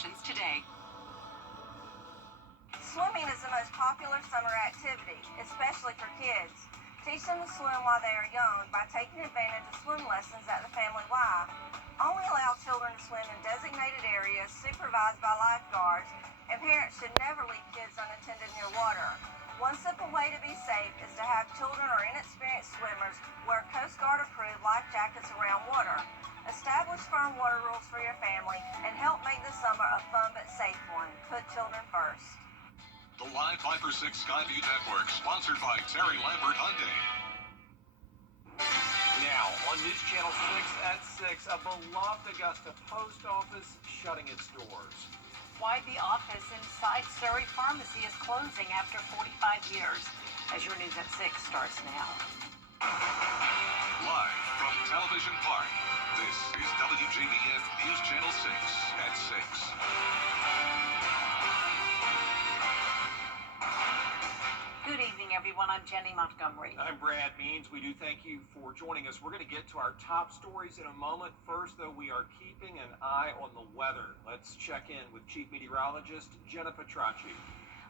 options today. Swimming is the most popular summer activity, especially for kids. Teach them to swim while they are young by taking advantage of swim lessons at the Family Y. Only allow children to swim in designated areas supervised by lifeguards, and parents should never leave kids unattended near water. One simple way to be safe is to have children or inexperienced swimmers wear Coast Guard approved life jackets around water. Establish firm water rules for your family and help make the summer a fun but safe one. Put children first. The Live 5 for 6 Skyview Network, sponsored by Terry Lambert Hyundai. Now, on News Channel 6 at 6, a beloved Augusta post office shutting its doors. Why the office inside Surrey Pharmacy is closing after 45 years. As your News at 6 starts now. Live from Television Park, this is WJBF News Channel 6 at 6. Good evening, everyone. I'm Jenny Montgomery. I'm Brad Means. We do thank you for joining us. We're going to get to our top stories in a moment. First, though, we are keeping an eye on the weather. Let's check in with Chief Meteorologist Jenna Petracci.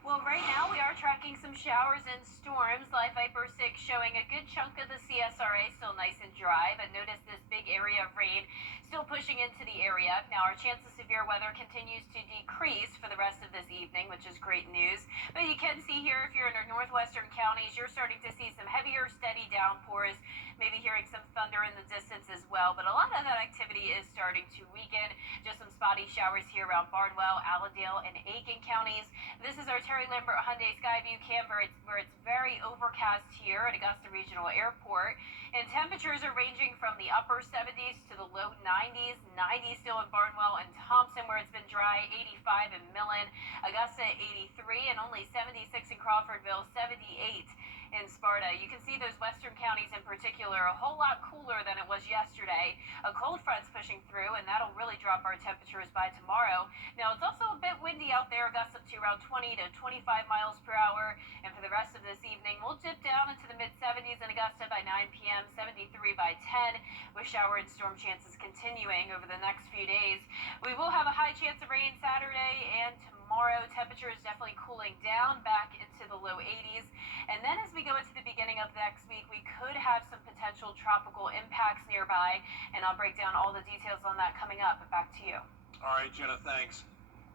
Well, right now we are tracking some showers and storms. Live Viper 6 showing a good chunk of the CSRA still nice and dry, but notice this big area of rain still pushing into the area. Now our chance of severe weather continues to decrease for the rest of this evening, which is great news. But you can see here, if you're in our northwestern counties, you're starting to see some heavier, steady downpours, maybe hearing some thunder in the distance as well. But a lot of that activity is starting to weaken. Just some spotty showers here around Barnwell, Allendale, and Aiken counties. This is our Terry Lambert Hyundai Skyview cam where it's very overcast here at Augusta Regional Airport. And temperatures are ranging from the upper 70s to the low 90s. 90 still in Barnwell and Thompson where it's been dry, 85 in Millen, Augusta 83, and only 76 in Crawfordville, 78 in Sparta. You can see those western counties in particular a whole lot cooler than it was yesterday. A cold front's pushing through, and that'll really drop our temperatures by tomorrow. Now, it's also a bit windy out there, gusts up to around 20 to 25 miles per hour. And for the rest of this evening, we'll dip down into the mid-70s in Augusta by 9 p.m., 73 by 10, with shower and storm chances continuing over the next few days. We will have a high chance of rain Saturday and tomorrow. Temperature is definitely cooling down back into the low 80s. And then as we go into the beginning of next week, we could have some potential tropical impacts nearby. And I'll break down all the details on that coming up. Back to you. All right, Jenna, thanks.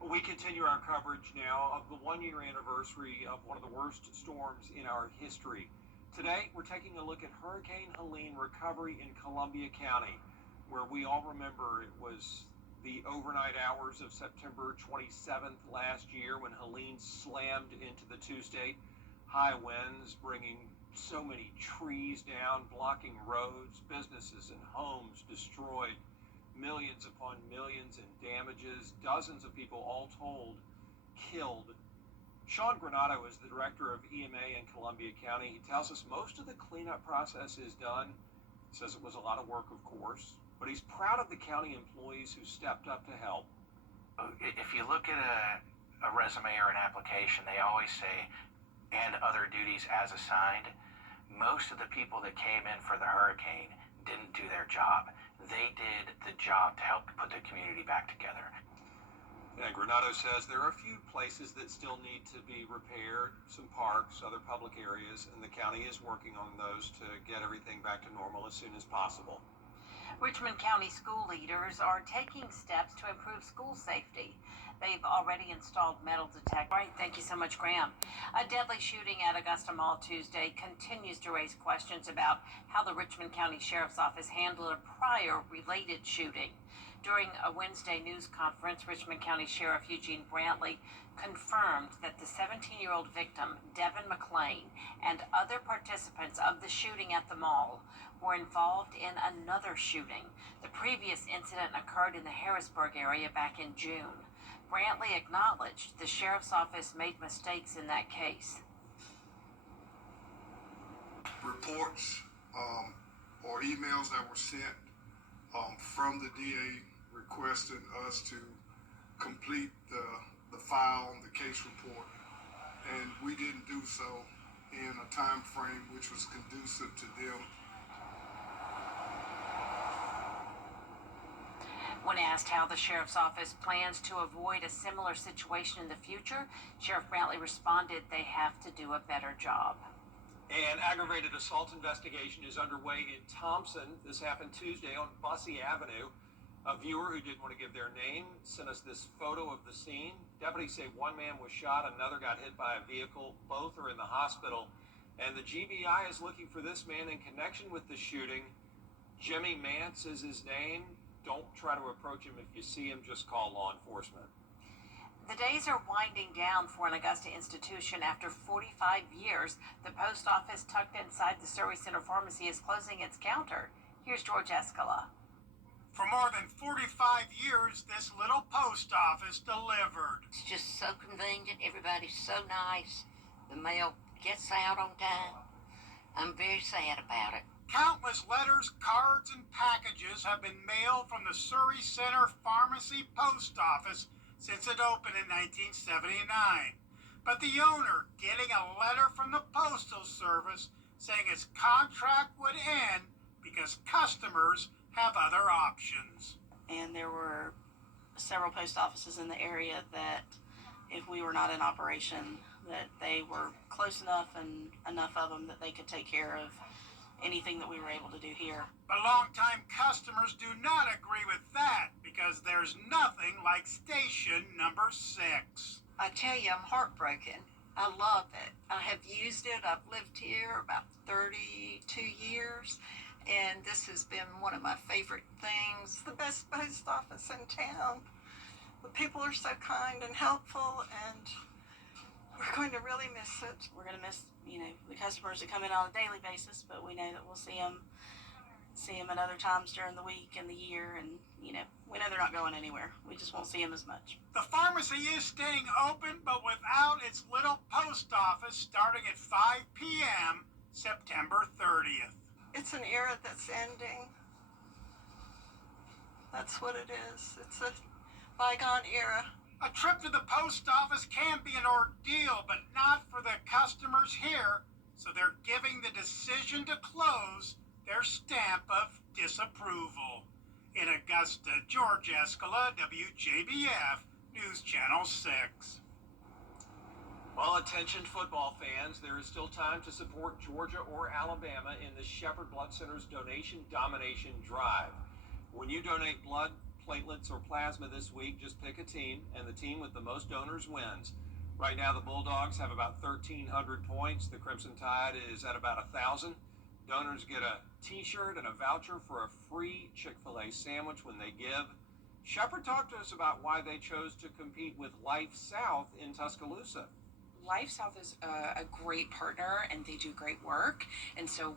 We continue our coverage now of the one-year anniversary of one of the worst storms in our history. Today, we're taking a look at Hurricane Helene recovery in Columbia County, where we all remember it was the overnight hours of September 27th last year when Helene slammed into the two-state. High winds bringing so many trees down, blocking roads, businesses and homes destroyed, millions upon millions in damages, dozens of people all told killed. Sean Granato is the director of EMA in Columbia County. He tells us most of the cleanup process is done. Says it was a lot of work, of course, but he's proud of the county employees who stepped up to help. If you look at a resume or an application, they always say, and other duties as assigned. Most of the people that came in for the hurricane didn't do their job. They did the job to help put the community back together. And Granato says there are a few places that still need to be repaired, some parks, other public areas, and the county is working on those to get everything back to normal as soon as possible. Richmond County school leaders are taking steps to improve school safety. They've already installed metal detectors. Right, thank you so much, Graham. A deadly shooting at Augusta Mall Tuesday continues to raise questions about how the Richmond County Sheriff's Office handled a prior related shooting. During a Wednesday news conference, Richmond County Sheriff Eugene Brantley confirmed that the 17-year-old victim, Devin McLean, and other participants of the shooting at the mall were involved in another shooting. The previous incident occurred in the Harrisburg area back in June. Brantley acknowledged the sheriff's office made mistakes in that case. Reports or emails that were sent from the DA requesting us to complete the file on the case report, and we didn't do so in a time frame which was conducive to them. When asked how the sheriff's office plans to avoid a similar situation in the future, Sheriff Brantley responded they have to do a better job. An aggravated assault investigation is underway in Thompson. This happened Tuesday on Bussey Avenue. A viewer who didn't want to give their name sent us this photo of the scene. Deputies say one man was shot, another got hit by a vehicle. Both are in the hospital. And the GBI is looking for this man in connection with the shooting. Jimmy Mance is his name. Don't try to approach him. If you see him, just call law enforcement. The days are winding down for an Augusta institution. After 45 years, the post office tucked inside the Surrey Center Pharmacy is closing its counter. Here's George Escala. For more than 45 years, this little post office delivered. It's just so convenient. Everybody's so nice. The mail gets out on time. I'm very sad about it. Countless letters, cards, and packages have been mailed from the Surrey Center Pharmacy Post Office since it opened in 1979. But the owner getting a letter from the Postal Service saying its contract would end because customers have other options. And there were several post offices in the area that if we were not in operation, that they were close enough and enough of them that they could take care of anything that we were able to do here. But longtime customers do not agree with that because there's nothing like station number 6. I tell you, I'm heartbroken. I love it. I have used it. I've lived here about 32 years, and this has been one of my favorite things. The best post office in town. The people are so kind and helpful, and we're going to really miss it. We're going to miss, the customers that come in on a daily basis, but we know that we'll see them at other times during the week and the year, and, we know they're not going anywhere. We just won't see them as much. The pharmacy is staying open, but without its little post office starting at 5 p.m. September 30th. It's an era that's ending. That's what it is. It's a bygone era. A trip to the post office can be an ordeal, but not for the customers here, so they're giving the decision to close their stamp of disapproval. In Augusta, George Escala, WJBF, News Channel 6. Well, attention football fans, there is still time to support Georgia or Alabama in the Shepherd Blood Center's Donation Domination Drive. When you donate blood, platelets, or plasma this week, just pick a team, and the team with the most donors wins. Right now, the Bulldogs have about 1,300 points. The Crimson Tide is at about 1,000. Donors get a t-shirt and a voucher for a free Chick-fil-A sandwich when they give. Shepherd talked to us about why they chose to compete with Life South in Tuscaloosa. Life South is a great partner, and they do great work. And so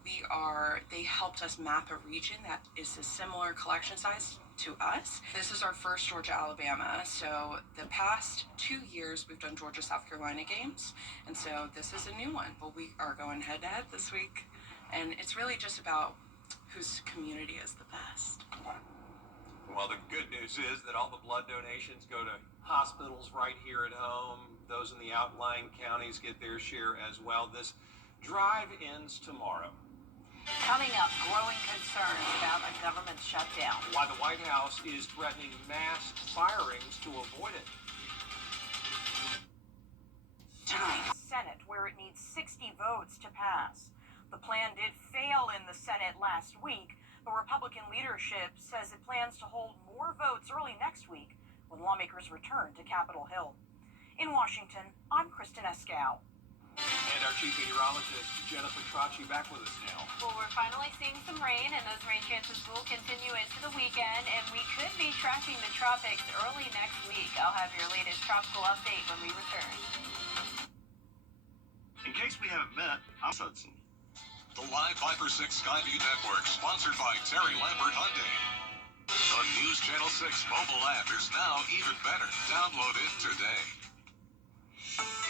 they helped us map a region that is a similar collection size to us. This is our first Georgia, Alabama. So the past 2 years, we've done Georgia, South Carolina games. And so this is a new one. But we are going head to head this week. And it's really just about whose community is the best. Well, the good news is that all the blood donations go to hospitals right here at home. Those in the outlying counties get their share as well. This drive ends tomorrow. Coming up, growing concerns about a government shutdown. Why the White House is threatening mass firings to avoid it. Tonight, Senate, where it needs 60 votes to pass. The plan did fail in the Senate last week, but Republican leadership says it plans to hold more votes early next week when lawmakers return to Capitol Hill. In Washington, I'm Kristen Escow. And our chief meteorologist, Jenna Petracci, back with us now. Well, we're finally seeing some rain, and those rain chances will continue into the weekend, and we could be tracking the tropics early next week. I'll have your latest tropical update when we return. In case we haven't met, I'm Hudson. The Live 5 for 6 Skyview Network, sponsored by Terry Lambert Hyundai. The News Channel 6 mobile app is now even better. Download it today.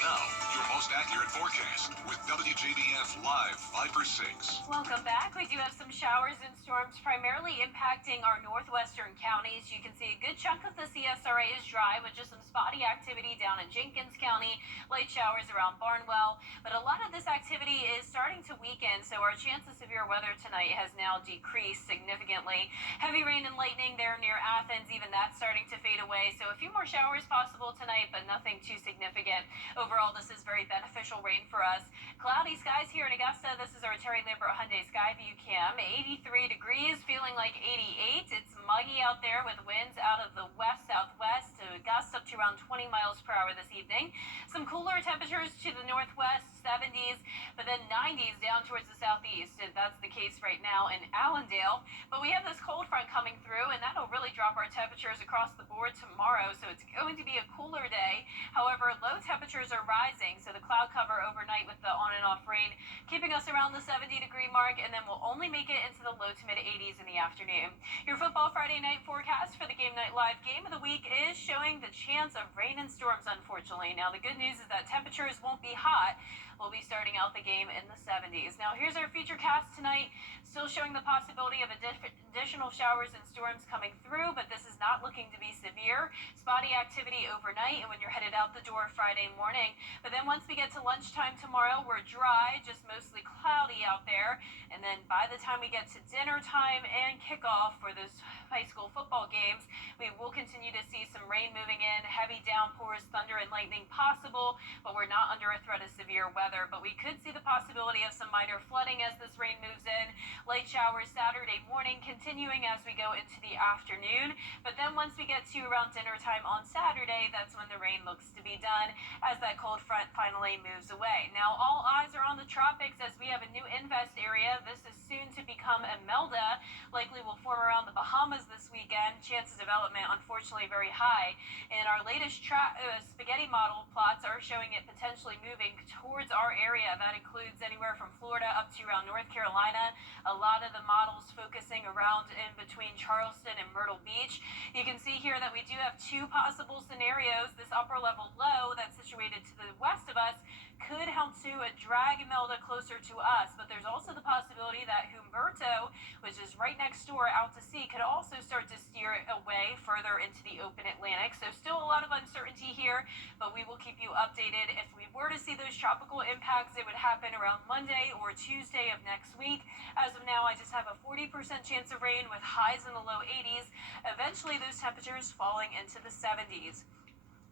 Now, your most accurate forecast with WJBF Live 5 for 6. Welcome back. We do have some showers and storms primarily impacting our northwestern counties. You can see a good chunk of the CSRA is dry with just some spotty activity down in Jenkins County, light showers around Barnwell. But a lot of this activity is starting to weaken, so our chance of severe weather tonight has now decreased significantly. Heavy rain and lightning there near Athens, even that's starting to fade away. So a few more showers possible tonight, but nothing too significant. Overall, this is very beneficial rain for us. Cloudy skies here in Augusta. This is our Terry Lambert Hyundai Skyview cam. 83 degrees, feeling like 88. It's muggy out there with winds out of the west-southwest to gusts up to around 20 miles per hour this evening. Some cooler temperatures to the northwest, 70s, but then 90s down towards the southeast. And that's the case right now in Allendale. But we have this cold front coming through, and that'll really drop our temperatures across the board tomorrow. So it's going to be a cooler day. However, low temperatures are rising, so the cloud cover overnight with the on and off rain keeping us around the 70-degree mark, and then we'll only make it into the low to mid 80s in the afternoon. Your football Friday night forecast for the Game Night Live game of the week is showing the chance of rain and storms, unfortunately. Now, the good news is that temperatures won't be hot. We'll be starting out the game in the 70s. Now, here's our feature cast tonight. Still showing the possibility of additional showers and storms coming through, but this is not looking to be severe. Spotty activity overnight and when you're headed out the door Friday morning. But then once we get to lunchtime tomorrow, we're dry, just mostly cloudy out there. And then by the time we get to dinner time and kickoff for those high school football games, we will continue to see some rain moving in, heavy downpours, thunder and lightning possible, but we're not under a threat of severe weather. But we could see the possibility of some minor flooding as this rain moves in. Light showers Saturday morning, continuing as we go into the afternoon. But then once we get to around dinner time on Saturday, that's when the rain looks to be done as that cold front finally moves away. Now, all eyes are on the tropics as we have a new invest area. This is soon to become Imelda. Likely will form around the Bahamas this weekend. Chance of development, unfortunately, very high. And our latest spaghetti model plots are showing it potentially moving towards our area. That includes anywhere from Florida up to around North Carolina. A lot of the models focusing around in between Charleston and Myrtle Beach. You can see here that we do have two possible scenarios. This upper level low that's situated to the west of us could help to drag Imelda closer to us, but there's also the possibility that Humberto, which is right next door out to sea, could also start to steer away further into the open Atlantic. So still a lot of uncertainty here, but we will keep you updated. If we were to see those tropical impacts, it would happen around Monday or Tuesday of next week. As of now, I just have a 40% chance of rain with highs in the low 80s. Eventually, those temperatures falling into the 70s.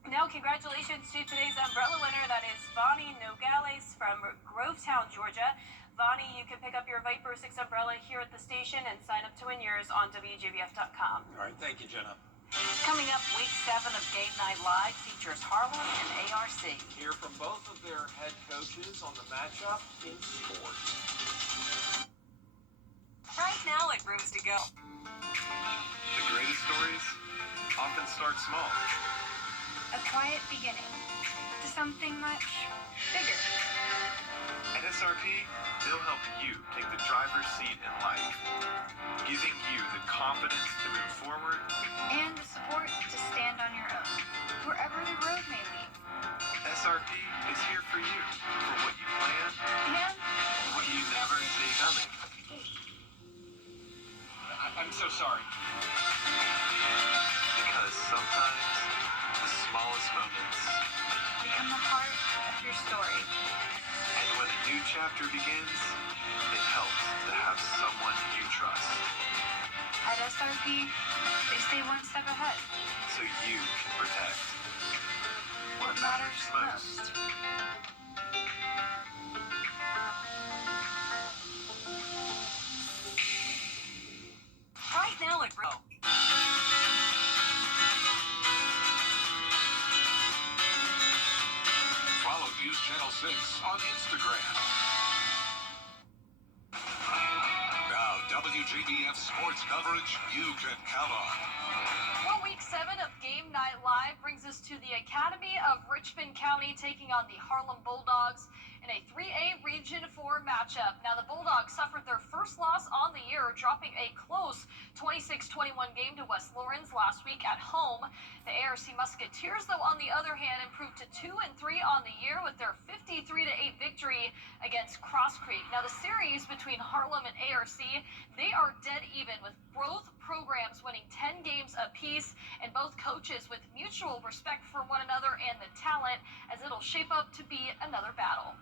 Now, congratulations to today's umbrella winner. That is Vonnie Nogales from Grovetown, Georgia. Vonnie, you can pick up your Viper 6 umbrella here at the station and sign up to win yours on WJBF.com. All right, thank you, Jenna. Coming up, week 7 of Game Night Live features Harlan and ARC. Hear from both of their head coaches on the matchup in sports. Right now at Rooms to Go. The greatest stories often start small. A quiet beginning to something much bigger. At SRP, they'll help you take the driver's seat in life, giving you the confidence to move forward And the support to stand on your own, wherever the road may lead. SRP is here for you, for what you plan And what you never see coming. I'm so sorry. Because sometimes the smallest moments, become the heart of your story. and when a new chapter begins, it helps to have someone you trust, At SRP, they stay one step ahead. so you can protect What matters most. Right now at Rooms. Follow News Channel 6 on Instagram. Now, WJBF sports coverage you can count on. Well, week 7 of Game Night Live brings us to the Academy of Richmond County taking on the Harlem Bulldogs. in a 3A Region 4 matchup. Now, the Bulldogs suffered their first loss on the year, dropping a close 26-21 game to West Lawrence last week at home. The ARC Musketeers, though, on the other hand, improved to 2-3 on the year with their 53-8 victory against Cross Creek. Now, the series between Harlem and ARC, they are dead even, with both programs winning 10 games apiece, and both coaches with mutual respect for one another and the talent, as it'll shape up to be another battle.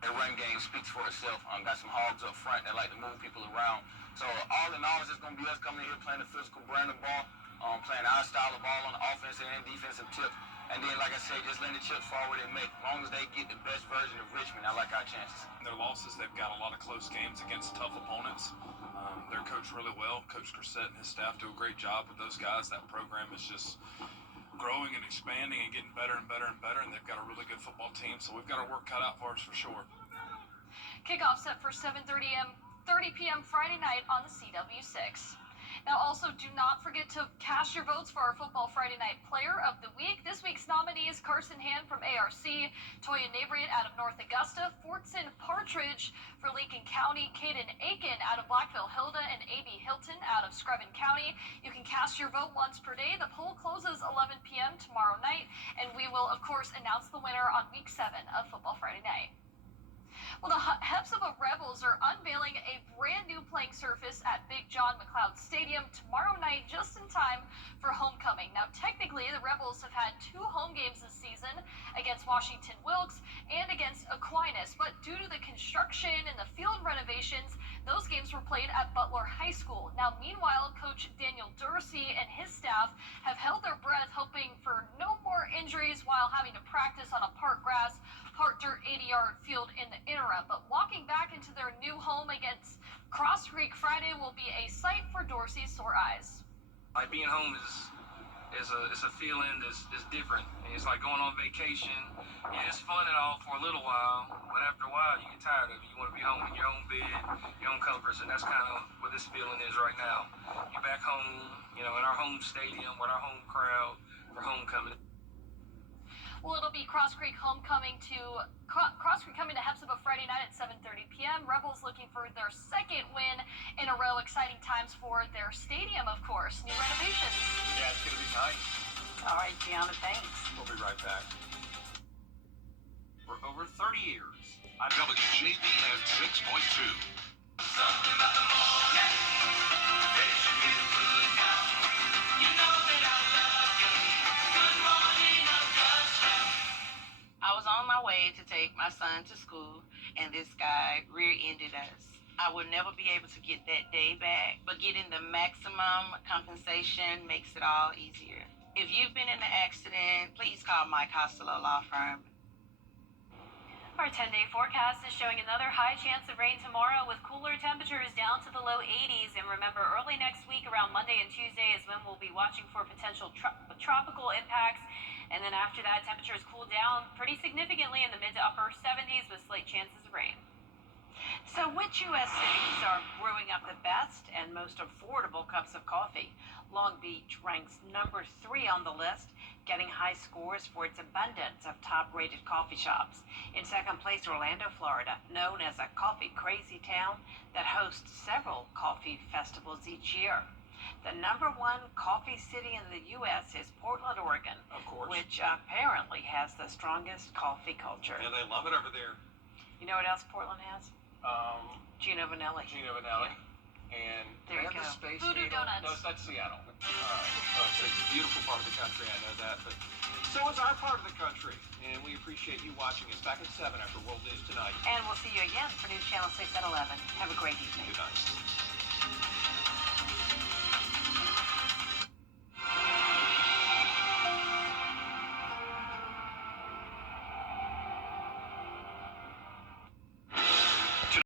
The run game speaks for itself. Got some hogs up front that like to move people around. So all in all, it's just going to be us coming here playing the physical brand of ball, playing our style of ball on the offensive and defensive tip. And then, like I said, just letting the chips fall where they make. As long as they get the best version of Richmond, I like our chances. Their losses, they've got a lot of close games against tough opponents. They're coached really well. Coach Grissett and his staff do a great job with those guys. That program is just growing and expanding and getting better and better and better, and they've got a really good football team, so we've got our work cut out for us for sure. Kickoff set for 7:30 p.m. Friday night on the CW6. Now, also, do not forget to cast your votes for our Football Friday Night Player of the Week. This week's nominees: Carson Hand from ARC, Toya Nabriet out of North Augusta, Fortson Partridge for Lincoln County, Caden Aiken out of Blackville Hilda, and A.B. Hilton out of Screven County. You can cast your vote once per day. The poll closes 11 p.m. tomorrow night, and we will, of course, announce the winner on Week 7 of Football Friday Night. Well, the Hepzibah Rebels are unveiling a brand new playing surface at Big John McLeod Stadium tomorrow night, just in time for homecoming. Now, technically, the Rebels have had 2 home games this season, against Washington Wilkes and against Aquinas, but due to the construction and the field renovations, those games were played at Butler High School. Now, meanwhile, Coach Daniel Dursey and his staff have held their breath, hoping for no more injuries while having to practice on a part grass, part dirt 80-yard field in the interim. But walking back into their new home against Cross Creek Friday will be a sight for Dorsey's sore eyes. Like, being home is a feeling that's different. It's like going on vacation. Yeah, it's fun and all for a little while, but after a while you get tired of it. You want to be home in your own bed, your own comforts, and that's kind of what this feeling is right now. You're back home, in our home stadium with our home crowd for homecoming. Well, it'll be Cross Creek coming to Hepzibah Friday night at 7:30 p.m. Rebels looking for their second win in a row. Exciting times for their stadium, of course. New renovations. Yeah, it's going to be nice. All right, Gianna, thanks. We'll be right back. For over 30 years, on WJBF 6.2. Something about the morning. Makes you feel good now. You know that I love you. Good morning, Augusta. I was on my way to take my son to school, and this guy rear-ended us. I will never be able to get that day back, but getting the maximum compensation makes it all easier. If you've been in an accident, please call Mike Costello Law Firm. Our 10-day forecast is showing another high chance of rain tomorrow with cooler temperatures down to the low 80s. And remember, early next week around Monday and Tuesday is when we'll be watching for potential tropical impacts. And then after that, temperatures cool down pretty significantly in the mid to upper 70s with slight chances of rain. So which U.S. cities are brewing up the best and most affordable cups of coffee? Long Beach ranks number 3 on the list, getting high scores for its abundance of top-rated coffee shops. In second place, Orlando, Florida, known as a coffee-crazy town that hosts several coffee festivals each year. The number 1 coffee city in the U.S. is Portland, Oregon, of course, which apparently has the strongest coffee culture. Yeah, they love it over there. You know what else Portland has? Gino Vanelli. Gino Vanelli. Yeah. And there you go. The Space Voodoo Needle. Donuts. No, that's Seattle. All right. It's a beautiful part of the country, I know that. But so is our part of the country. And we appreciate you watching us back at 7 after World News Tonight. And we'll see you again for News Channel 6 at 11. Have a great evening. Good night.